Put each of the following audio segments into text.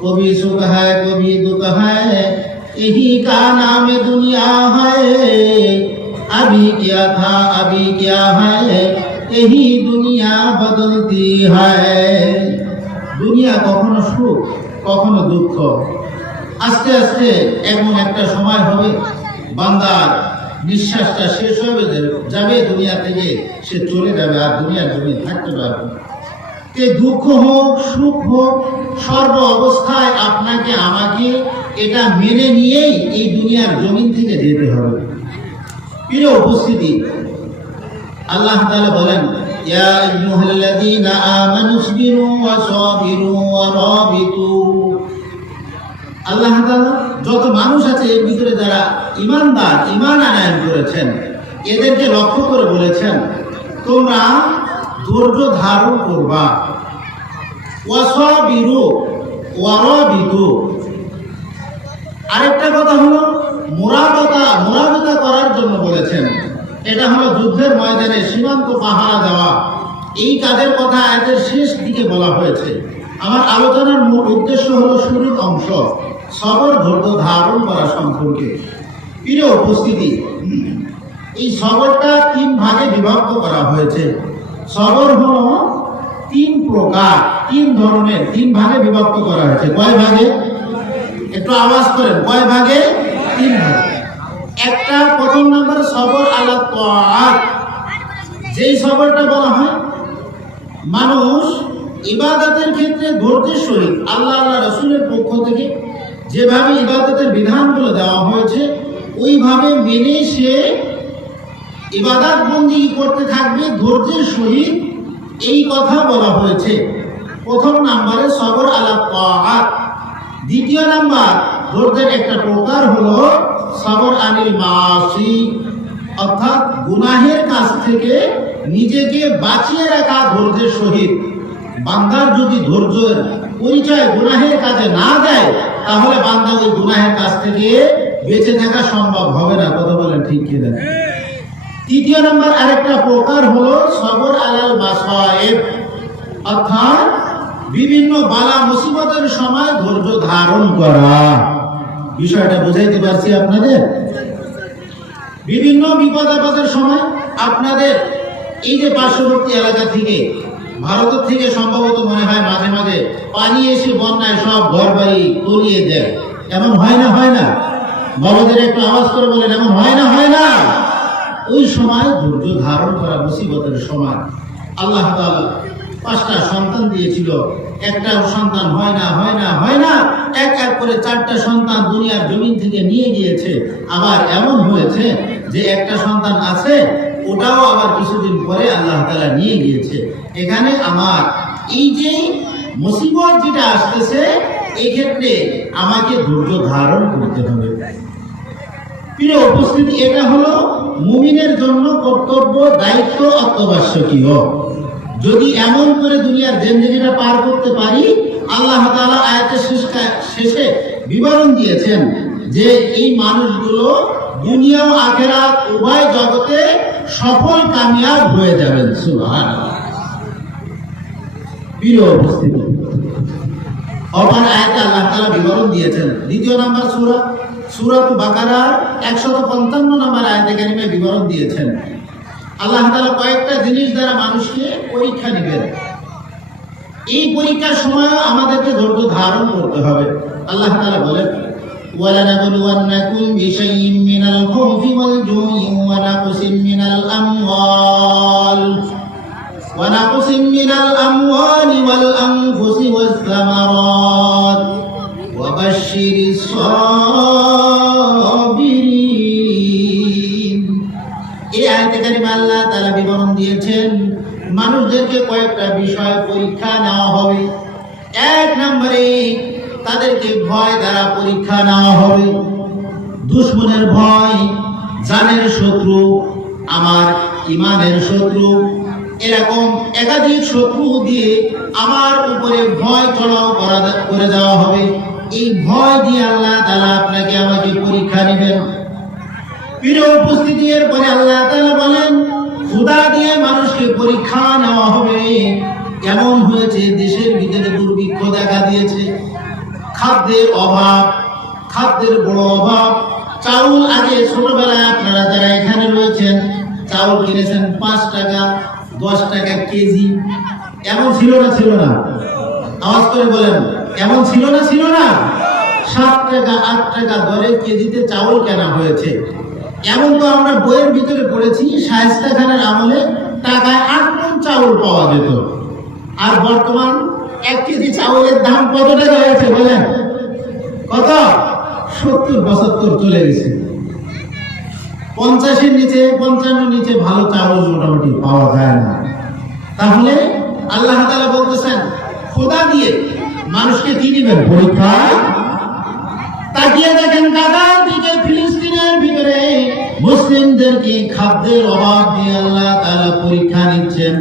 कभी सुख है कभी दुख है, यही का नाम दुनिया है। अभी क्या था अभी क्या है, यही दुनिया बदलती है। दुनिया कखनो सुख कखनो दुख, আস্তে আস্তে এমন একটা সময় হবে বান্দার নিঃশ্বাসটা শেষ হয়ে যাবে, দুনিয়া থেকে সে চলে যাবে, আর দুনিয়ার জমি থাকতে পারবে। দুঃখ হোক সুখ হোক, সর্ব অবস্থায় আপনাকে আমাকে এটা মেনে নিয়েই এই দুনিয়ার জমিন থেকে যেতে হবে। প্রিয় উপস্থিতি, আল্লাহ তাআলা বলেন, ইয়া আইয়ুহাল্লাযীনা আমানুসবিরু ওয়া সাবিরু ওয়া রাবিতু। আল্লাহ তাআলা যত মানুষ আছে এর ভিতরে যারা ঈমানদার, ঈমান আনয়ন করেছেন, এদেরকে লক্ষ্য করে বলেছেন, তোমরা ধৈর্য ধারণ করবা। ওয়াসাবিরু ওয়ারাবিতু। আরেকটা কথা হলো মুরাবাতা করার জন্য বলেছেন। এটা হলো যুদ্ধের ময়দানে সীমান্ত পাহারা দেওয়া। এই কাজের কথা আয়াতের শেষ দিকে বলা হয়েছে। আমার আলোচনার মূল উদ্দেশ্য হলো শুরুর অংশ, সবর ধৈর্য ধারণ করা সম্পর্কে। প্রিয় উপস্থিতি, এই সবরটা 3 ভাগে বিভক্ত করা হয়েছে। সবর হলো 3 প্রকার, 3 ধরনের, 3 ভাগে বিভক্ত করা হয়েছে। কয় ভাগে? একটু আওয়াজ করেন, কয় ভাগে? 3 ভাগে। একটা প্রথম নাম্বার সবর আলা তাআত। যেই সবরটা বলা হয় মানুষ ইবাদতের ক্ষেত্রে ধৈর্যের সহিত আল্লাহ রাসূলের পক্ষ থেকে যেভাবে ইবাদতের বিধানগুলো দেওয়া হয়েছে ওইভাবে মেনে সে ইবাদত বন্দেগী করতে থাকবে ধৈর্যের সহিত, এই কথা বলা হয়েছে। প্রথম নাম্বারে সবর আলা তাআত। দ্বিতীয় নাম্বার ধৈর্যের একটা প্রকার হলো সবর আনিল মাসি, অর্থাৎ গুনাহের কাছ থেকে নিজেকে বাঁচিয়ে রাখা ধৈর্যের সহিত। বান্দার যদি ধৈর্যের পরিচয় গুনাহের কাজে না দেয়, তাহলে বান্দা ওই গুনাহের কাছ থেকে বেঁচে থাকা সম্ভব হবে না। কথা বলেন ঠিক কি না? তৃতীয় নম্বর আরেকটা প্রকার হলো সবর আলাল মাসায়েব, অর্থাৎ বিভিন্ন বালা মুসিবতের সময় ধৈর্য ধারণ করা। বিষয়টা বুঝাইতে পারছি আপনাদের? বিভিন্ন বিপদ আপদের সময় আপনাদের এই যে পার্শ্ববর্তী এলাকা থেকে, ভারতের থেকে সম্ভবত মনে হয় মাঝে মাঝে পানি এসে বন্যায় সব ঘর বাড়ি তলিয়ে দেয়, এমন হয় না? হয় না? বড়দের একটু আওয়াজ করে বলেন, এমন হয় না? হয় না? ওই সময় ধৈর্য ধারণ করা মুসিবতের সময়। আল্লাহ তাআলা 5টা সন্তান দিয়েছিল, একটা সন্তান হয় না, এক এক করে 4টা সন্তান দুনিয়ার জমিন থেকে নিয়ে গিয়েছে। আবার এমন হয়েছে যে একটা সন্তান আছে, ওটাও আবার কিছুদিন পরে আল্লাহ তাআলা নিয়ে গিয়েছে। এখানে আমার এই যে মুসিবত যেটা আসতেছে, এই ক্ষেত্রে আমাকে ধৈর্য ধারণ করতে হবে। প্রিয় উপস্থিতি, এটা হলো মুমিনের জন্য কর্তব্য, দায়িত্ব, অত্যাবশ্যকীয়। যদি এমন করে দুনিয়ার জিন্দেগিটা পার করতে পারি, আল্লাহ তাআলা আয়াতের শেষে বিবরণ দিয়েছেন যে এই মানুষগুলো দুনিয়া ও আখিরাত উভয় জগতে সফল কামিয়াব হয়ে যাবেন। সুবহানাল্লাহ। প্রিয় উপস্থিতি, অপর আয়াতে আল্লাহ তাআলা বিবরণ দিয়েছেন। দ্বিতীয় নাম্বার সূরাতুল বাকারার 155 নম্বর আয়াতে কারিমে বিবরণ দিয়েছেন। আল্লাহ তাআলা কয়েকটা জিনিস দ্বারা মানুষকে পরীক্ষা নেবেন। এই পরীক্ষার সময় আমাদেরকে ধৈর্য ধারণ করতে হবে। আল্লাহ তাআলা বলেন, وَلَنَبْلُوَنَّكُمْ بِشَيْءٍ مِّنَ الْخَوْفِ وَالْجُوعِ وَنَقْصٍ مِّنَ الْأَمْوَالِ وَالْأَنفُسِ وَالثَّمَرَاتِ وَبَشِّرِ الصَّابِرِينَ। এই আয়াতে কারিমে আল্লাহ তাআলা বিবরণ দিয়েছেন মানুষদেরকে কয়েকটা বিষয় পরীক্ষা নেওয়া হবে। 1 নম্বরে তাদেরকে ভয় দ্বারা পরীক্ষা নেওয়া হবে। দুশমনের ভয়, জানের শত্রু, আমার ইমানের শত্রু, এরকম একাধিক শত্রু দিয়ে আমার উপরে ভয় চড়াও করে দেওয়া হবে। এই ভয় দিয়ে আল্লাহ তাআলা আপনাকে আমাকে পরীক্ষা নেবেন। প্রিয় উপস্থিতি, এরপরে আল্লাহ তাআলা বলেন, ক্ষুধা দিয়ে মানুষকে পরীক্ষা নেওয়া হবে। কেমন হয়েছে, দেশের ভিতরে দুর্ভিক্ষ দেখা দিয়েছে, খাদ্যের অভাব, খাদ্যের বড় অভাব। চাউল আগে ছোটবেলায় আপনারা যারা এখানে রয়েছেন চাউল কিনেছেন 5 টাকা 10 টাকা কেজি, এমন ছিল না? ছিল না? আওয়াজ করে বলেন, এমন ছিল না? ছিল না? 7 টাকা 8 টাকা দরে কেজিতে চাউল কেনা হয়েছে। এমন তো আমরা বইয়ের ভিতরে পড়েছি শায়েস্তা খানের আমলে টাকায় 8 মণ চাউল পাওয়া যেত। আর বর্তমান 1 কেজি চাউলের দাম কত টাকা হয়েছে বলেন? কত? 70-75 চলে গেছে। 50-এর নিচে 55 নিচে ভালো চাউল মোটামুটি পাওয়া যায় না। তাহলে আল্লাহ তাআলা বলতেছেন খোদা দিয়ে মানুষকে কি দিবেন? পরীক্ষা। তাকিয়ে দেখেন গাজার দিকে, ফিলিস্তিনের ভিতরে মুসলিমদেরকে খাদ্যের অভাব দিয়ে আল্লাহ তাআলা পরীক্ষা নিচ্ছেন।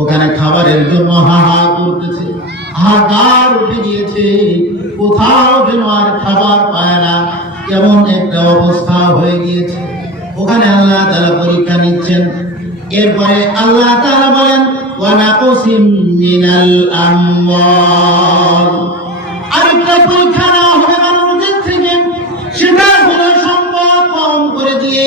ওখানে খাবারের জন্য হাহা করতেছে, হাহাকার উঠে গিয়েছে, কোথাও যেন আর খাবার পায় না, কেমন একটা অবস্থা হয়ে গিয়েছে। ওখানে আল্লাহ তাআলা পরীক্ষা নিচ্ছেন। এরপরে আল্লাহ তাআলা বলেন ওয়া নাকসিম মিনাল আমওয়াল, আরেকটা পরীক্ষা নেওয়া হবে মানুষদের থেকে। সেটা হলো সম্পদ কম করে দিয়ে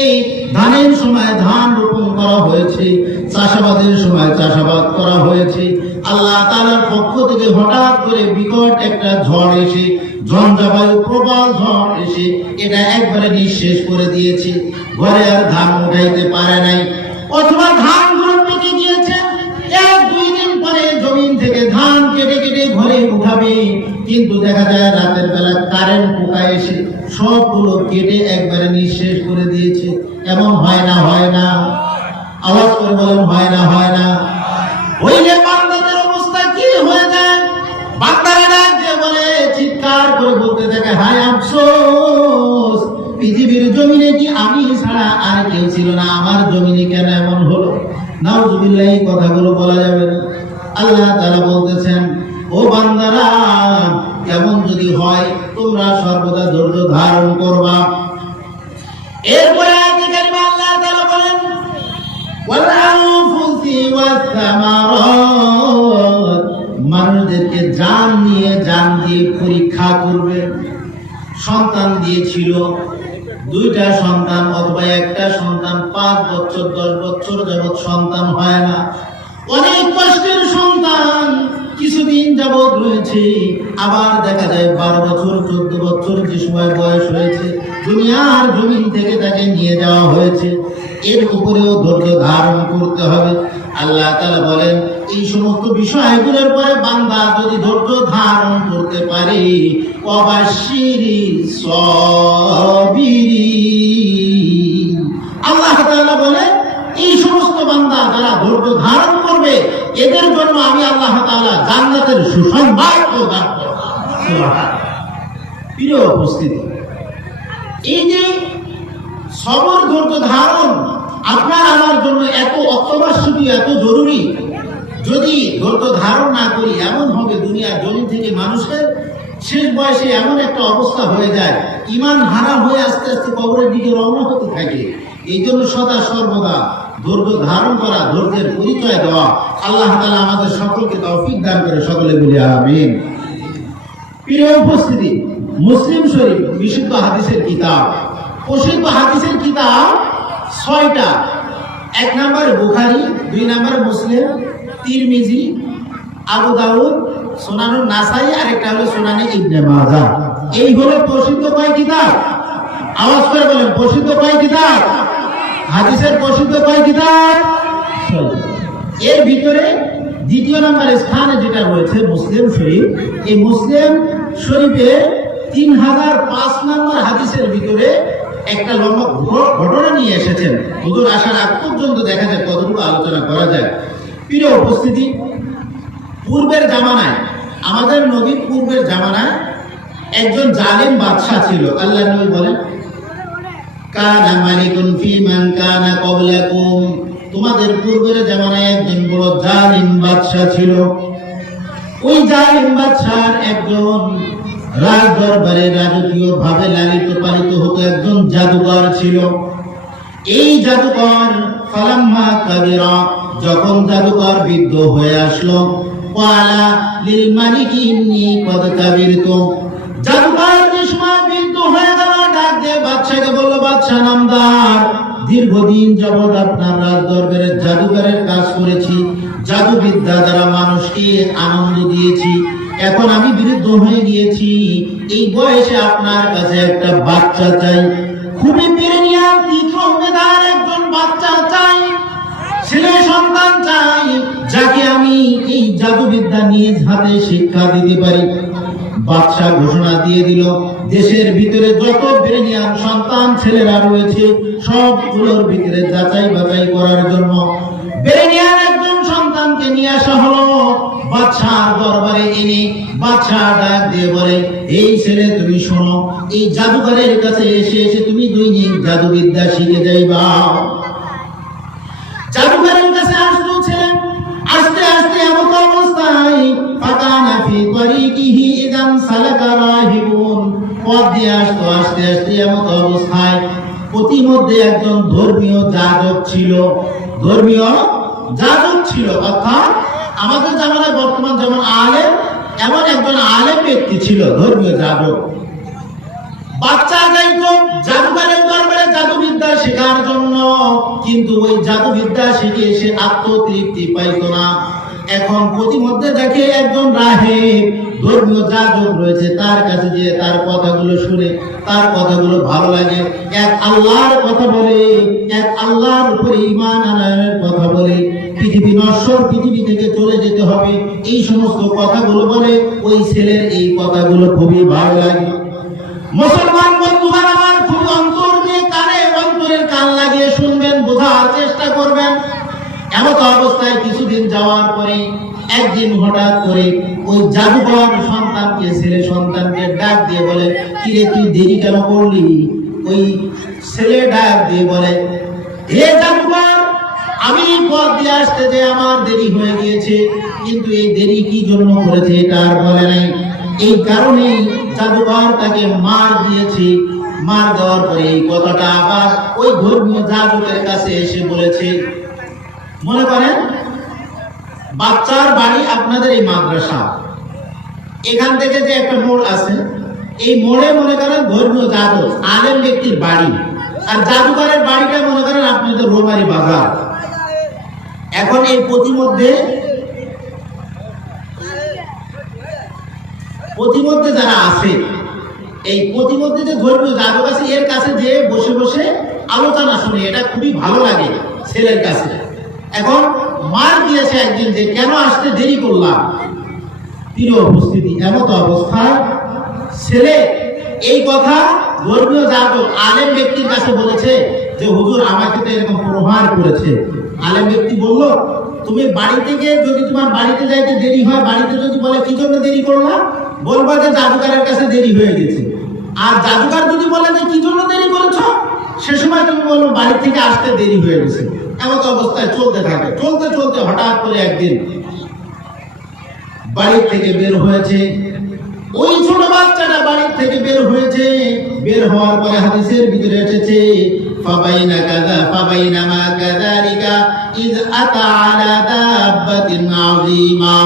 ধানের সময় ধান রোপণ করা হয়েছে, চাষাবাদের সময় চাষাবাদ করা হয়েছে। আল্লাহ তাআলার পক্ষ থেকে হঠাৎ করে বিকট একটা ঝড় এসে, ঝঞ্ঝাবায়ু প্রবল ঝড় এসে এটা একবারে নিঃশেষ করে দিয়েছে। ঘরে আর ধান উঠাইতে পারে নাই, অথবা ধানগুলো পেকে গিয়েছে। 1-2 দিন পরে জমিন থেকে ধান কেটে কেটে ঘরে উঠাবে, কিন্তু দেখা যায় রাতের বেলা কারেন্ট পোকা এসে সবগুলো কেটে একবারে নিঃশেষ করে দিয়েছে। এমন হয় না? হয় না? আওয়াজ করে বলেন, হয় না? হয় না? ওই যে বান্দাদের অবস্থা কি হয়ে যায়, বান্দারা ডাক দিয়ে বলে, চিৎকার করে বলতে থাকে, হায় আফসোস, পৃথিবীর জমিনে কি আমি ছাড়া আর কেউ ছিল না? আমার জমিনে কেন এমন হলো? নাউজুবিল্লাহ, এই কথাগুলো বলা যাবে না। আল্লাহ তাআলা বলতেছেন, ও বান্দারা, কেমন যদি হয় তোমরা সর্বদা ধৈর্য ধারণ করবা। এরপরে আয়াতে কারিমা আল্লাহ তাআলা বলেন ওয়াল আনফুসি ওয়াস সামারাত, মানুষদেরকে জান দিয়ে পরীক্ষা করবে। সন্তান দিয়েছিল, 2টা সন্তান অথবা একটা সন্তান, 5 বছর 10 বছর যাবৎ সন্তান হয় না। অনেক কষ্টের সন্তান কিছুদিন যাবৎ রয়েছে, আবার দেখা যায় 12 বছর 14 বছর যে সময় বয়স হয়েছে দুনিয়ার জমিন থেকে তাকে নিয়ে যাওয়া হয়েছে। এর উপরেও ধৈর্য ধারণ করতে হবে। আল্লাহ তাআলা বলেন, এই সমস্ত বিষয়গুলোর পরে বান্দা যদি ধৈর্য ধারণ করতে পারে, ওয়াবাশশিরিস সাবিরিন, আল্লাহ তাআলা বলেন এই সমস্ত বান্দা যারা ধৈর্য ধারণ করবে এদের জন্য আমি আল্লাহ তাআলা জান্নাতের সুসংবাদ প্রদান করব। সুবহানাল্লাহ। প্রিয় উপস্থিতি, এই যে সবর ধৈর্য ধারণ আপনার আমার জন্য এত অত্যাবশ্যক, এত জরুরি। যদি ধৈর্য ধারণ না করি এমন হবে দুনিয়ার জমিন থেকে মানুষের শেষ বয়সে এমন একটা অবস্থা হয়ে যায়, ঈমান হারা হয়ে আস্তে আস্তে কবরের দিকে রওনা হতে থাকে। এই জন্য সদা সর্বদা ধৈর্য ধারণ করা, ধৈর্যের পরিচয় দেওয়া। আল্লাহ তাআলা আমাদের সকলকে তৌফিক দান করে, সকলে বলি আমিন। প্রিয় উপস্থিতি, মুসলিম শরীফ বিশুদ্ধ হাদিসের কিতাব। প্রসিদ্ধ হাদিসের কিতাব 6টা। 1 নম্বরে বুখারী, 2 নম্বরে মুসলিম, তিরমিজি, আবু দাউদ, সুনানুন নাসাই, আর একটা হলো সুনানে ইবনে মাজাহ। এই হলো প্রসিদ্ধ কয় কিতাব? আওয়াজ করে বলেন, প্রসিদ্ধ কয় কিতাব? হাদিসের প্রসিদ্ধ কয় কিতাব? এর ভিতরে 2য় নম্বরের স্থানে যেটা রয়েছে মুসলিম শরীফ। এই মুসলিম শরীফে 3005 নম্বর হাদিসের ভিতরে একটা লম্বা ঘটনা নিয়ে এসেছেন। হুজুর আসার আগ পর্যন্ত দেখা যায় কতটুকু আলোচনা করা যায়। প্রিয় উপস্থিতি, পূর্বের জামানায়, আমাদের নবীর পূর্বের জামানায় একজন জালিম বাদশা ছিল। আল্লাহ নবী বলেন, কানা মালিকুন ফি মান কানা ক্বাবলাকুম, তোমাদের পূর্বের জামানায় একজন বড় জালিম বাদশা ছিল। ওই জালিম বাদশার একজন রাজ দরবারে রাজকীয় ভাবে লালিত পালিত হতো একজন জাদুকর ছিল। এই জাদুকর ফালাম্মা কাবিরা, যখন জাদুকর বৃদ্ধ হয়ে আসলো, ক্বালা লিল মালিকি ইন্নী ক্বাদ কাবিরতু। জাদুকর যে সময় বৃদ্ধ হয়ে গেল, ডাক দিয়ে বাদশাকে বলল, বাদশা নামদার, দীর্ঘদিন যাবৎ আপনার রাজ দরবারে জাদুকরের কাজ করেছি, জাদুবিদ্যা দ্বারা মানুষকে আনন্দ দিয়েছি। এখন আমি বৃদ্ধ হয়ে গিয়েছি, এই বয়সে আপনার কাছে একটা বাচ্চা চাই, খুবই ব্রিলিয়ান্ট তীক্ষ্ণ মেধার একজন বাচ্চা চাই, ছেলে সন্তান চাই, যাকে আমি এই জাদুবিদ্যা নিজ হাতে শিক্ষা দিতে পারি। বাদশা ঘোষণা দিয়ে দিল, দেশের ভিতরে যত ব্রিলিয়ান্ট সন্তান ছেলেরা রয়েছে সবগুলোর ভিতরে যাচাই বাছাই করার জন্য ব্রিলিয়ান্ট একজন সন্তানকে নিয়ে আসা হলো। বাদশার দরবারে এনে বাদশা ডাক দিয়ে বলে, এই ছেলে তুমি শোনো, এই জাদুকরের কাছে এসে এসে তুমি দৈনিক জাদুবিদ্যা শিখে যাইবা। জাদুকরের কাছে আসতো ছেলে, আস্তে আস্তে এমন অবস্থায় ফাকানা ফি তরিকিহি ইদান সালাকা রাহিবুন, পথ দিয়ে আসতো আস্তে আস্তে এমন অবস্থায় প্রতিমধ্যে একজন ধর্মীয় যাজক ছিল। ধর্মীয় যাজক ছিল, অর্থাৎ আমাদের জামানায় বর্তমান যেমন আলেম, এমন একজন আলেম ব্যক্তি ছিল, ধর্মীয় যাজক। বাচ্চা যাইতো জাদুকরের দরবারে জাদুবিদ্যা শেখার জন্য, কিন্তু ওই জাদুবিদ্যা শিখে সে আত্মতৃপ্তি পাইতো না। এখন প্রতিমধ্যে দেখে একজন রাহেব, ধর্মীয় যাজক রয়েছে, তার কাছে গিয়ে তার কথাগুলো শুনে তার কথাগুলো ভালো লাগে, এক আল্লাহর কথা বলে, এক আল্লাহর উপরে ঈমান আনার কথা বলে, পৃথিবী নশ্বর, পৃথিবী থেকে চলে যেতে হবে, এই সমস্ত কথাগুলো বলে। ওই ছেলের এই কথাগুলো খুবই ভালো লাগে। মুসলমান বন্ধুগণ আমার, খুব অন্তর দিয়ে কানে, অন্তরের কান লাগিয়ে শুনবেন, বোঝার চেষ্টা করবেন। এমন অবস্থায় কিছুদিন যাওয়ার পরে একদিন হঠাৎ করে ওই জাদুকর সন্তানকে, ছেলে সন্তানকে ডাক দিয়ে বলে, কিরে তুই দেরি কেন করলি? ওই ছেলে ডাক দিয়ে বলে, হে জাদুকর, আমি পথ দিয়ে আসতে যে আমার দেরি হয়ে গিয়েছে, কিন্তু এই দেরি কি জন্য করেছে এটা আর বলে নাই। এই কারণে জাদুকর তাকে মার দিয়েছে। মার দেওয়ার পরে এই কথাটা আবার ওই ধর্মীয় যাজকের কাছে এসে বলেছে। মনে করেন বাচ্চার বাড়ি আপনাদের এই মাদ্রাসা, এখান থেকে যে একটা মোড় আছে, এই মোড়ে মনে করেন ধর্মীয় যাজক আলেম ব্যক্তির বাড়ি, আর জাদুকরের বাড়িটা মনে করেন আপনাদের রোমারি বাজার। এখন এই প্রতিমধ্যে যারা আছে, এই প্রতিমধ্যে যে ধর্মীয় যাজক আছে, এর কাছে যে বসে বসে আলোচনা শুনে, এটা খুবই ভালো লাগে ছেলের কাছে। এখন মার দিয়েছে একদিন যে কেন আসতে দেরি করলাম। প্রিয় উপস্থিতি, এমন অবস্থায় ছেলে এই কথা ধর্মীয় যাজক আলেম ব্যক্তির কাছে বলেছে যে হুজুর আমাকে তো এরকম প্রহার করেছে। আলেম ব্যক্তি বলল, তুমি বাড়ি থেকে যদি তোমার বাড়িতে যাইতে দেরি হয়, বাড়িতে যদি বলে কি জন্য দেরি করলাম, বলবা যে জাদুকরের কাছে দেরি হয়ে গেছে। আর জাদুকর যদি বলে যে কি জন্য দেরি করেছো, সে সময় তুমি বলবো বাড়ি থেকে আসতে দেরি হয়ে গেছে। এমন অবস্থায় চলতে থাকে, চলতে চলতে হঠাৎ করে একদিন বাড়ি থেকে বের হয়েছে ওই ছোট বাচ্চাটা, বাড়ি থেকে বের হয়েছে। বের হওয়ার পরে হাদিসের ভিতরে এসেছে, ফাবাইনা কাযা ফাবাইনা মা কাযালিকা ইয আতা আলা দাব্বাতিন আযীমা।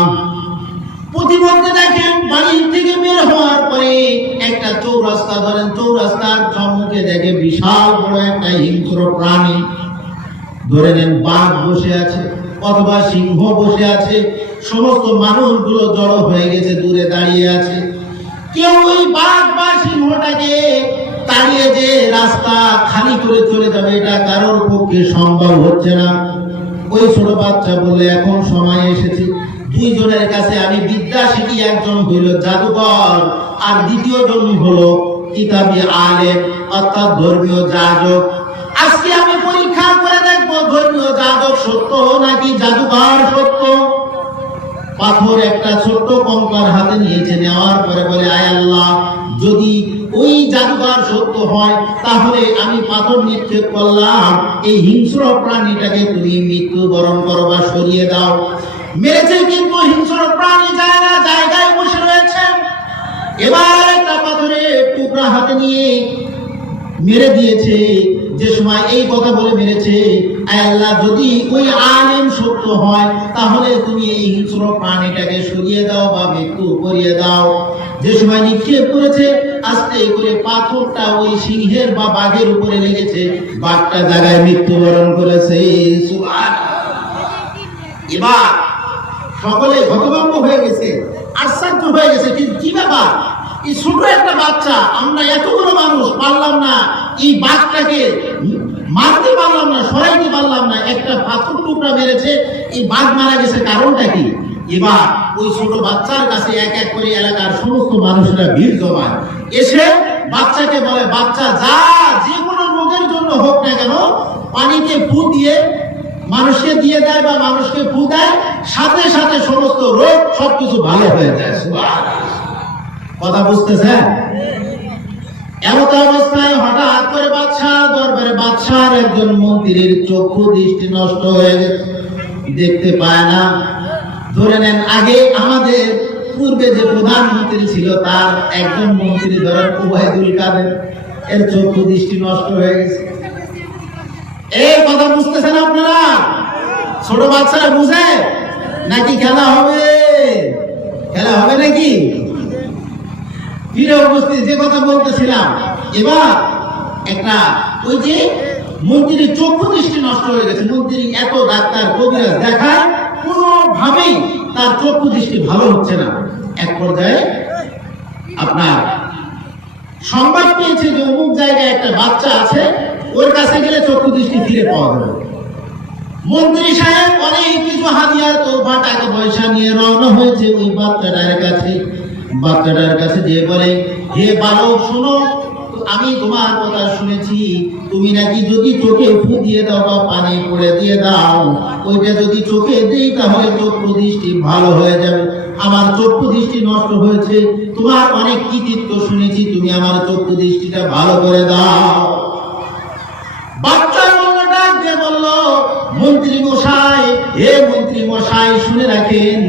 প্রতিমধ্যে দেখেন বাড়ি থেকে বের হওয়ার পরে একটা চৌরাস্তা ধরেন, চৌরাস্তার সম্মুখে দেখে বিশাল বড় একটা হিংস্র প্রাণী, ধরে নেন বাঘ বসে আছে অথবা সিংহ বসে আছে। সমস্ত মানুষগুলো জড়ো হয়ে গেছে, দূরে দাঁড়িয়ে আছে। কেউ ওই বাঘ বা সিংহটাকে তাড়িয়ে যে রাস্তা খালি করে চলে যাবে, এটা কারোর পক্ষে সম্ভব হচ্ছে না। ওই ছোট বাচ্চা বললে, এখন সময় এসেছে, দুইজনের কাছে আমি বিদ্যা শিখি। একজন হইল জাদুকর, আর দ্বিতীয় জন হলো কিতাবী আলেম, অর্থাৎ ধর্মীয় যাজক। আজকে আমি পরীক্ষা করে দেখবো ধর্মীয় যাজক সত্য নাকি জাদুকর সত্য। পাথর একটা ছোট্ট কঙ্কর হাতে নিয়েছে, নেওয়ার পরে বলে, আয় আল্লাহ, যদি ওই জাদুকর সত্য হয় তাহলে আমি পাথর নিক্ষেপ করলাম, এই হিংস্র প্রাণীটাকে তুমি মৃত্যুবরণ করো বা সরিয়ে দাও। মেরেছে, কিন্তু হিংস্র প্রাণী যায় না, জায়গায় বসে রয়েছে। এবার একটা পাথরের টুকরা হাতে নিয়ে মেরে দিয়েছে। যে সময় এই কথা বলে মেরেছে, আয় আল্লাহ, যদি ওই আলেম সত্য হয় তাহলে তুমি এই হিংস্র প্রাণীটাকে সরিয়ে দাও বা মৃত্যু করিয়ে দাও। যে সময় নিক্ষেপ করেছে, আস্তে করে পাথরটা ওই সিংহের বা বাঘের উপরে লেগেছে, বাঘটা জায়গায় মৃত্যুবরণ করেছে। এবার সকলে হতভম্ব হয়ে গেছে, আশ্চর্য হয়ে গেছে, কিন্তু কি ব্যাপার, এই ছোট একটা বাচ্চা, আমরা এতগুলো মানুষ পারলাম না এই বাঘটাকে মারতে পারলাম না, সরাইতে পারলাম না, একটা পাথর টুকরা মেরেছে, এই বাঘ মারা গেছে, কারণটা কি? এবার ওই ছোট বাচ্চার কাছে এক এক করে এলাকার সমস্ত মানুষরা ভিড় জমায়, এসে বাচ্চাকে বলে, বাচ্চা যা, যে কোনো রোগের জন্য হোক না কেন, পানিতে ফু দিয়ে মানুষকে দিয়ে দেয় বা মানুষকে ফু দেয়, সাথে সাথে সমস্ত রোগ সবকিছু ভালো হয়ে যায়। কথা বুঝতেছেন? এমত অবস্থায় হঠাৎ করে বাদশার একজন মন্ত্রীর চক্ষু দৃষ্টি নষ্ট হয়ে গেছে, দেখতে পায় না। ধরে নেন, আগে আমাদের পূর্বে যে প্রধানমন্ত্রী ছিল তার একজন মন্ত্রী, ধরেন ওবায়দুল কাদের, এর চক্ষু দৃষ্টি নষ্ট হয়ে গেছে। এই কথা বুঝতেছেন আপনারা? ছোট বাচ্চারা বুঝে নাকি খেলা হবে? খেলা হবে নাকি? ফিরে উপস্থিত, যে কথা বলতেছিলাম, এবার একটা ওই যে মন্ত্রীর চক্ষু দৃষ্টি নষ্ট হয়ে গেছে, মন্ত্রী এত ডাক্তার কবিরাজ দেখায়, কোনোভাবেই তার চক্ষু দৃষ্টি ভালো হচ্ছে না। এক পর্যায়ে আপনার সংবাদ পেয়েছে যে অমুক জায়গায় একটা বাচ্চা আছে, ওর কাছে গেলে চক্ষু দৃষ্টি ফিরে পাওয়া যাবে। মন্ত্রী সাহেব অনেক কিছু হাতিয়ার তোফা টাকা পয়সা নিয়ে রওনা হয়েছে ওই বাচ্চাটার কাছে। বাচ্চাটার কাছে যে বলে, হে বালক, শোনো, আমি তোমার কথা শুনেছি, তুমি নাকি যদি চোখে ফু দিয়ে দাও বা পানি পড়ে দিয়ে দাও, ওইটা যদি চোখে দিই তাহলে চক্ষু দৃষ্টি ভালো হয়ে যাবে। আমার চক্ষু দৃষ্টি নষ্ট হয়েছে, তোমার অনেক কৃতিত্ব শুনেছি, তুমি আমার চক্ষু দৃষ্টিটা ভালো করে দাও। বাচ্চা ডাক দিয়ে বলল, মন্ত্রী মশাই, হে মন্ত্রী মশাই, শুনে রাখেন,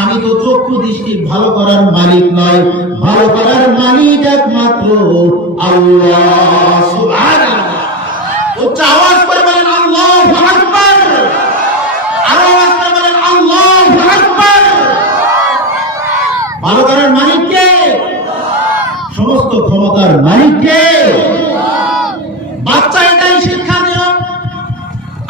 আমি তো চক্ষু দৃষ্টি ভালো করার মালিক নয়, ভালো করার মালিক একমাত্র আল্লাহ। সুবহানাল্লাহ। উচ্চ আওয়াজ করে বলেন আল্লাহু আকবার, আরো আওয়াজ করে বলেন আল্লাহু আকবার। ভালো করার মালিক কে? সমস্ত ক্ষমতার মালিক কে? বাচ্চা এটাই শিক্ষা দিও।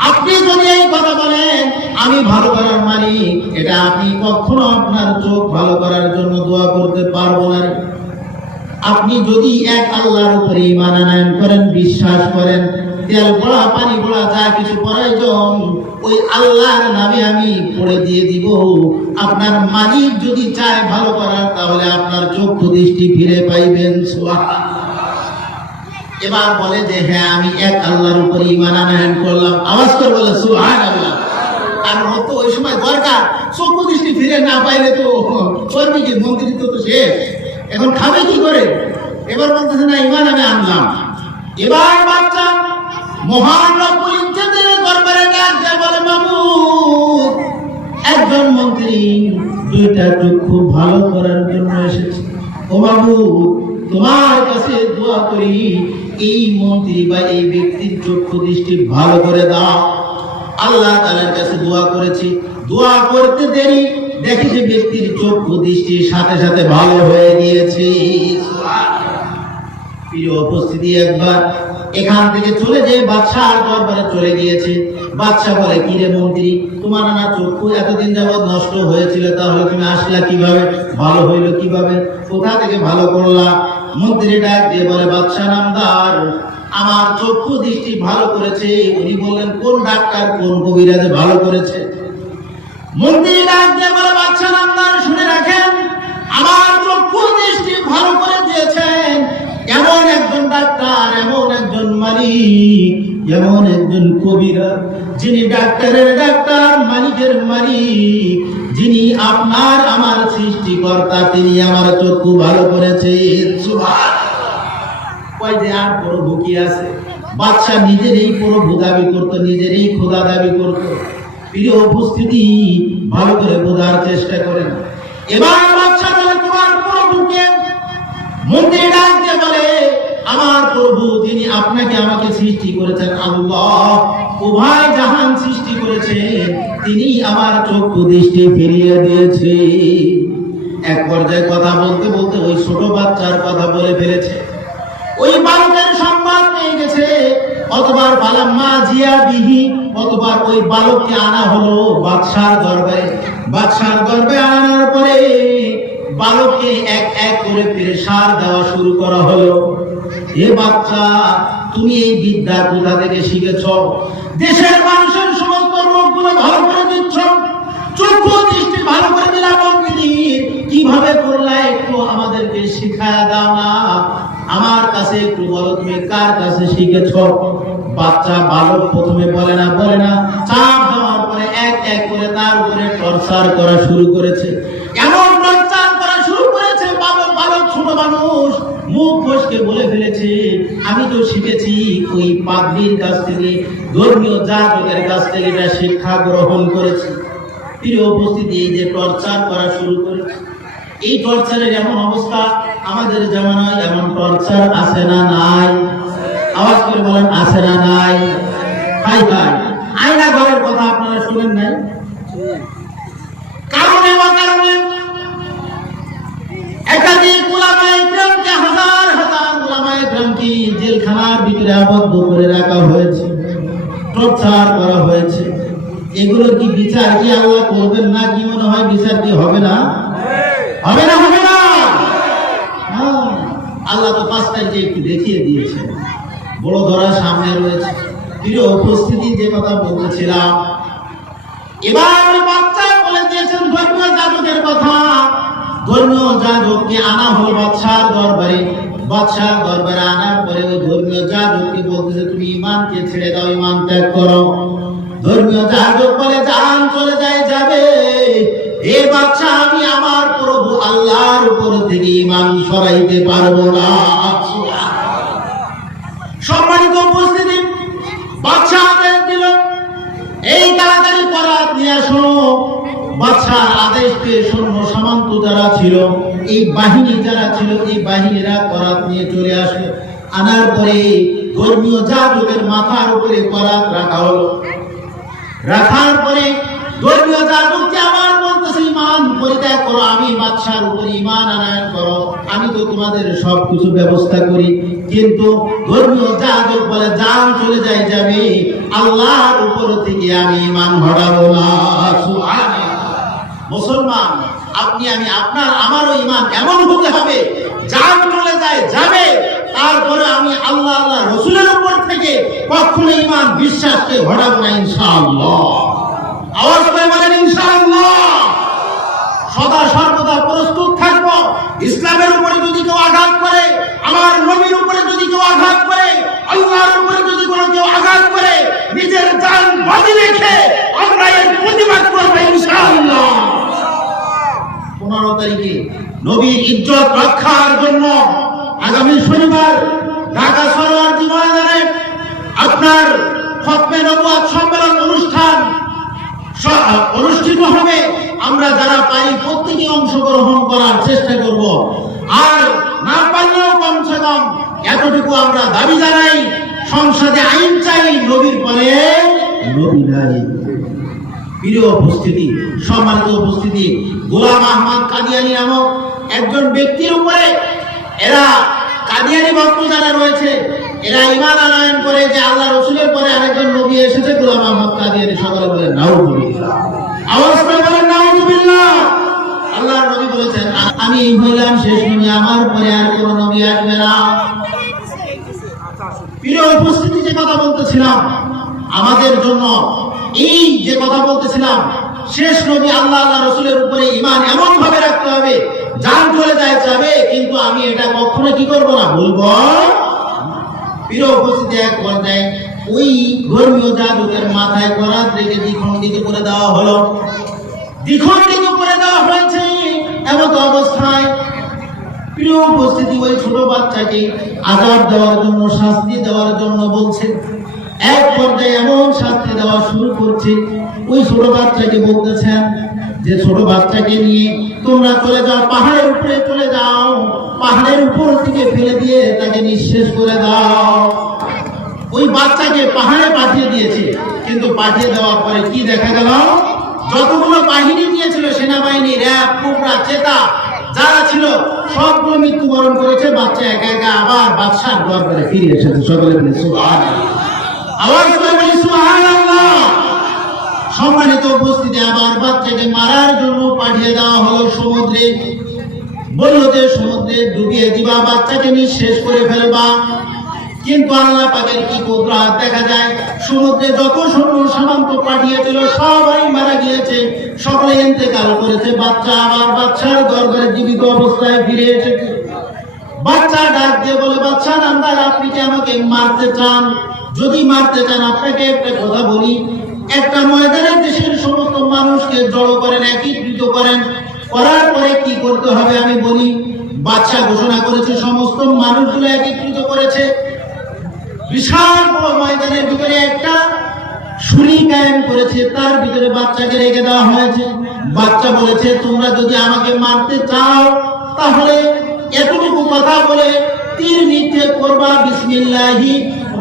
আপনি যদি এই কথা বলেন আমি ভালো করার মালিক, এটা আপনি কখনো আপনার চোখ ভালো করার জন্য দোয়া করতে পারবো না। আপনি যদি এক আল্লাহর উপরে ঈমান আনয়ন করেন, বিশ্বাস করেন, তেল পড়া পানি পড়া যা কিছু প্রয়োজন ওই আল্লাহর নামে আমি পড়ে দিয়ে দিব। আপনার মালিক যদি চায় ভালো করার, তাহলে আপনার চক্ষু দৃষ্টি ফিরে পাইবেন। সুবহানাল্লাহ। এবার বলে যে হ্যাঁ, আমি এক আল্লাহর উপরে ঈমান আনয়ন করলাম। আওয়াজ করে বলে সুবহানাল্লাহ। আর হতো ওই সময় দরকার, চক্ষু দৃষ্টি ফিরে না পাইলে তো করবে কি? মন্ত্রী তো শেষ, এখন খাবে কি করে? এবার বলতেছে না, ঈমান আমি আনলাম। এবার বাচ্চা মহান রব্বুল ইজ্জতের দরবারে ডাক দিয়ে বলে, মাবুদ, একজন মন্ত্রী দুইটা চক্ষু ভালো করার জন্য এসেছে। ও মাবুদ, তোমার কাছে দোয়া করি, এই মন্ত্রী বা এই ব্যক্তির চক্ষু দৃষ্টি ভালো করে দাও। আল্লাহ তাআলার কাছে দোয়া করেছি, দোয়া করতে দেরি, দেখি যে ব্যক্তির চক্ষু দৃষ্টি সাথে সাথে ভালো হয়ে গিয়েছে। প্রিয় উপস্থিতি, একবার এখান থেকে চলে যে বাদশার দরবারে চলে গিয়েছে। বাদশা বলে, কি রে মন্ত্রী, তোমার না চক্ষু এতদিন যাবৎ নষ্ট হয়েছিল, তাহলে তুমি আসলা কিভাবে? ভালো হইলো কিভাবে? কোথা থেকে ভালো করলা? মন্ত্রী ডাক দিয়ে বলে, বাদশা নামদার, আমার চক্ষু দৃষ্টি ভালো করেছে। উনি বললেন, কোন ডাক্তার কোন কবিরাজে ভালো করেছে? মন্ত্রী ডাক দিয়ে বলে, বাদশা নামদার, শুনে রাখেন, আমার চক্ষু দৃষ্টি ভালো করে দিয়েছেন এমন একজন ডাক্তার, এমন একজন মালিক, এমন একজন কবিরাজ, যিনি ডাক্তারের ডাক্তার, মালিকের মালিক, যিনি আপনার আমার সৃষ্টিকর্তা, তিনি আমার চক্ষু ভালো করেছেন। সুবহানাল্লাহ। কয় যে আর প্রভু কি আছে? বাদশা নিজেরই প্রভু দাবি করতো, নিজেরই খোদা দাবি করতো। প্রিয় উপস্থিতি, ভালো করে বোঝার চেষ্টা করেন। এবার বাদশা বলে, তোমার প্রভুকে? মন্ত্রী ডাক দিয়ে বলে, আমার প্রভু যিনি আপনাকে আমাকে সৃষ্টি করেছেন আল্লাহ, উভয় জাহান সৃষ্টি করেছেন, তিনি আমার চক্ষু দৃষ্টি ফিরিয়ে দিয়েছে। এক পর্যায়ে কথা বলতে বলতে ওই ছোট বাচ্চার কথা বলে ফেলেছে। ওই বালকের সংবাদ পেয়ে গেছে। অতবার পালাম্মা জিয়া বিহি, অতবার ওই বালককে আনা হলো বাদশার দরবারে। বাদশার দরবারে আনার পরে বালককে এক এক করে প্রেসার দেওয়া শুরু করা হলো। এ বাচ্চা, তুমি এই বিদ্যা কোথা থেকে শিখেছ? দেশের মানুষের সমস্ত রোগগুলো ভালো করে দিচ্ছ, চক্ষু দৃষ্টি ভালো করে দিলাম, কিভাবে করলে একটু আমাদেরকে শিখায়া দাও না? আমার কাছে একটু বলো, তুমি কার কাছে শিখেছ? বাচ্চা বালক প্রথমে বলে না, চাপ দেওয়ার পরে এক এক করে তার উপরে টর্চার করা শুরু করেছে। এমন টর্চার করা শুরু করেছে, বালক ছোট মানুষ মুখ ফসকে বলে ফেলেছে, আমি তো শিখেছি ওই পাদ্রীর কাছ থেকে, ধর্মীয় যাজকের কাছ থেকে এটা শিক্ষা গ্রহণ করেছি। প্রিয় উপস্থিতি, এই যে টর্চার করা শুরু করেছে, এই টর্চারের এমন অবস্থা আমাদের জামানায় এমন টর্চার আছে না নাই? আওয়াজ করে বলেন, আছে না নাই? হাই হাই, আয়না ঘরের কথা আপনারা শুনেন নাই? কারণে একাধিক উলামায়ে কেরামকে, হাজার হাজার উলামায়ে কেরামকে জেলখানার ভিতরে আবদ্ধ করে রাখা হয়েছে, টর্চার করা হয়েছে। এগুলো কি বিচার কি আল্লাহ করবেন না? কি মনে হয় বিচার কি হবে না? হবে না? আল্লাহ তো পাঁচটাকে একটু দেখিয়ে দিয়েছেন, বড় ধরা সামনে রয়েছে। প্রিয় উপস্থিতি, যে কথা বলতেছিলাম, এবার বাচ্চা বলে দিয়েছেন ধর্মীয় যাজকের কথা। ধর্মীয় যাজককে আনা হলো বাদশার দরবারে। বাদশার দরবারে আনার পরে ওই ধর্মীয় যাজককে বলতেছে, তুমি ঈমানকে ছেড়ে দাও, ঈমান ত্যাগ করো। ধর্মীয় যাজক বলে, জান চলে যায় যাবে, এ বাদশা, আমি আমার প্রভু আল্লাহর উপর থেকে ঈমান সরাইতে পারবো না। সম্মানিত উপস্থিতি, বাদশা আদেশ দিল, এই তাড়াতাড়ি করাত নিয়ে আসো। বাদশার আদেশ পেয়ে সৈন্য সামন্ত যারা ছিল, এই বাহিনী যারা ছিল, এই বাহিনীরা করাত নিয়ে চলে আসলো। আনার পরে ধর্মীয় যাজকের মাথার উপরে করাত রাখা হলো। রাখার পরে ধর্মীয় যাজককে আবার বলতেছে, ঈমান পরিত্যাগ করো, আমি বাদশার উপর ঈমান আনয়ন করো, আমি তো তোমাদের সবকিছু ব্যবস্থা করি। কিন্তু ধর্মীয় যাজক বলে, জান চলে যায় যাবে, আল্লাহর উপর থেকে আমি ঈমান হটাবো না। সুবহানাল্লাহ। মুসলমান আপনি, আমি, আপনার, আমারও ঈমান এমন হতে হবে, জান চলে যায় যাবে, তারপরে আমি আল্লাহ রাসূলের উপর থেকে কখনো ঈমান বিশ্বাসকে হটাবো না, ইনশাআল্লাহ। আওয়াজ করে বলেন, ইনশাআল্লাহ। সদা সর্বদা প্রস্তুত থাকবো। ইসলামের উপরে যদি কেউ আঘাত করে, আমার নবীর উপরে যদি কেউ আঘাত করে, আল্লাহর উপরে যদি কোনো কেউ আঘাত করে, নিজের জান বাজি রেখে আমরা এর প্রতিবাদ করবো, ইনশাআল্লাহ। 15 তারিখে নবীর ইজ্জত রক্ষার জন্য আগামী শনিবার ঢাকা সরোয়ারদী ময়দানে আপনার খতমে নবুয়ত সম্মেলন অনুষ্ঠান অনুষ্ঠিত হবে। আমরা যারা পারি প্রত্যেকে অংশগ্রহণ করার চেষ্টা করব, আর না পারলেও কমসে কম এতটুকু আমরা দাবি জানাই, সংসদে আইন চাই, নবীর পরে নবী নাই। প্রিয় উপস্থিতি, সম্মানিত উপস্থিতি, গোলাম আহমদ কাদিয়ানী নামক একজন ব্যক্তির উপরে, এরা কাদিয়ানী ভক্ত যারা রয়েছে, এরা ঈমান আনয়ন করে যে আল্লাহ রাসূলের পরে আরেকজন নবী এসেছে, গোলাম আহমদ কাদিয়ানী। সকলে বলেন নাউযুবিল্লাহ। আওয়াজ করে বলেন নাউযুবিল্লাহ। আল্লাহর নবী বলেছেন, আমি হইলাম শেষ নবী, আমার পরে আর কোন নবী আসবে না। প্রিয় উপস্থিতি, যে কথা বলতেছিলাম আমাদের জন্য, এই যে কথা বলতেছিলাম, শেষ নবী আল্লাহ রাসূলের উপরে ঈমান এমন ভাবে রাখতে হবে, জান চলে যায় যাবে, কিন্তু আমি এটা কখনো কি করব না, বলবো। প্রিয় উপস্থিতি, এক পর্যায়ে ওই ধর্মীয় যাজকের মাথায় করাত রেখে দ্বিখণ্ডিত করে দেওয়া হলো। দ্বিখণ্ডিত করে দেওয়া হয়েছে। এমত অবস্থায় প্রিয় উপস্থিতি, ওই ছোট বাচ্চাকে আযাব দেওয়ার জন্য, শাস্তি দেওয়ার জন্য বলছে। এক পর্যায়ে এমন শাস্তি দেওয়া শুরু করছে, ওই ছোট বাচ্চাকে বলতেছেন যে ছোট বাচ্চাকে নিয়ে তোমরা চলে যাও, পাহাড়ের উপরে চলে যাও, পাহাড়ের উপর থেকে ফেলে দিয়ে তাকে নিঃশেষ করে দাও। ওই বাচ্চাকে পাহাড়ে পাঠিয়ে দিয়েছে, কিন্তু পাঠিয়ে দেওয়ার পরে কি দেখা গেল, যতগুলো বাহিনী নিয়েছিল, সেনাবাহিনী, র্যাব, কোবরা, চেতা যারা ছিল, সবগুলো মৃত্যুবরণ করেছে। বাচ্চা একা একা আবার বাদশার দরবারে ফিরে এসেছে। সকলে বলি সুবহানাল্লাহ, আওয়াজ করে বলি সুবহানাল্লাহ। সম্মানিত উপস্থিতি, আবার বাচ্চাকে মারার জন্য পাঠিয়ে দেওয়া হলো সমুদ্রে। বললো যে সমুদ্রে ডুবিয়ে দিবা, বাচ্চাকে নিঃশেষ করে ফেলবা। কিন্তু আল্লাহ পাকের কি কুদরত দেখা যায়, সমুদ্রে যত সৈন্য সামন্ত পাঠিয়েছিল সবাই মারা গিয়েছে, সকলে ইন্তেকাল করেছে। বাচ্চা আবার বাচ্চার দরবারে জীবিত অবস্থায় ফিরে এসেছে। বাচ্চা ডাক দিয়ে বলে, বাচ্চা নামদার, আপনি কি আমাকে মারতে চান? যদি মারতে চান আপনাকে একটা কথা বলি, একটা ময়দানে দেশের সমস্ত মানুষকে জড়ো করেন, একত্রিত করেন, করার পরে কি করতে হবে আমি বলি। বাচ্চা ঘোষণা করেছে, সমস্ত মানুষগুলো একত্রিত করেছে। বিশাল বড় ময়দানের ভিতরে একটা শুরি কায়েম করেছে, তার ভিতরে বাচ্চাকে রেখে দেওয়া হয়েছে। বাচ্চা বলেছে, তোমরা যদি আমাকে মারতে চাও তাহলে এতটুকু কথা বলে তীর নিক্ষেপ করবা, বিসমিল্লাহি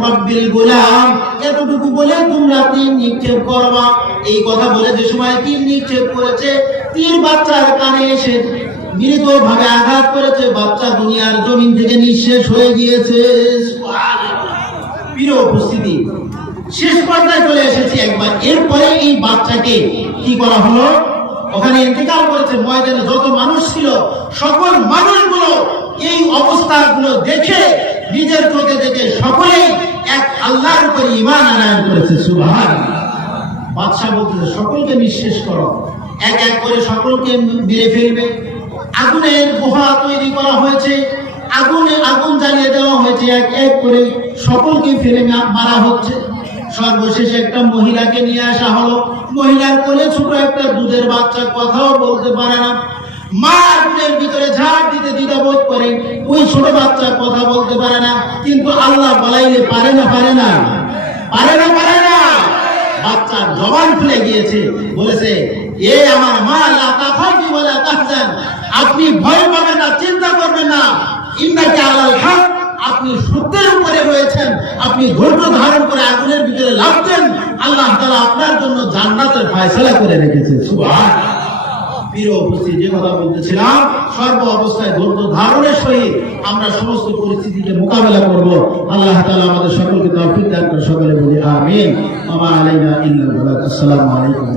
রব্বিল গুলাম, এতটুকু বলে তোমরা তীর নিক্ষেপ করবা। এই কথা বলে যে সময় তীর নিক্ষেপ করেছে, তীর বাচ্চার কানে এসে মৃতভাবে আঘাত করেছে। বাচ্চা দুনিয়ার জমিন থেকে নিঃশেষ হয়ে গিয়েছে। প্রিয় উপস্থিতি, শেষ পর্যায়ে চলে এসেছি একবার। এরপরে এই বাচ্চাকে কি করা হলো, ওখানে ইন্তেকাল করেছে। ময়দানে যত মানুষ ছিল, সকল মানুষগুলো এই অবস্থাগুলো দেখে, নিজের চোখে দেখে সকলেই এক আল্লাহর উপর ঈমান আনয়ন করেছে। সুবহানাল্লাহ। বাদশা বলতেছে, সকলকে নিঃশেষ করো, এক এক করে সকলকে মেরে ফেলবে। আগুনের গুহা তৈরি করা হয়েছে, আগুন জ্বালিয়ে দেওয়া হয়েছে, এক এক করে সকলকে ফেলে মারা হচ্ছে। সর্বশেষে একটা মহিলাকে নিয়ে আসা হলো। মহিলার কোলে ছোট একটা দুধের বাচ্চা, কথাও বলতে পারে না। মা আগুনের ভিতরে ঝাঁপ দিতে দ্বিধাবোধ করে, ওই ছোট বাচ্চা কথা বলতে পারে না। কিন্তু আল্লাহ বলাইলে পারে না, পারে না, পারে না, পারে না। বাচ্চার জবান খুলে গিয়েছে, বলেছে, এ আমার মা, লা তাখাফি ওয়া লা তাহজান, আপনি ভয় পাবেন না, চিন্তা করবেন না, ইন্নাকা আলাল হক, আপনি সত্যের উপরে রয়েছেন, আপনি ধৈর্য ধারণ করে আগুনের ভিতরে লাফ দেন, আল্লাহ তাআলা আপনার জন্য জান্নাতের ফয়সালা করে রেখেছেন। সুবহানাল্লাহ। প্রিয় উপস্থিতি, যে কথা বলতেছিলাম, সর্ব অবস্থায় ধৈর্য ধারণের সহিত আমরা সমস্ত পরিস্থিতিকে মোকাবেলা করব। আল্লাহ তাআলা আমাদের সকলকে তৌফিক দান করে। সকলে বলি আমিন। ওয়া মা আলাইনা ইল্লাল বালাগ। আসসালামু আলাইকুম।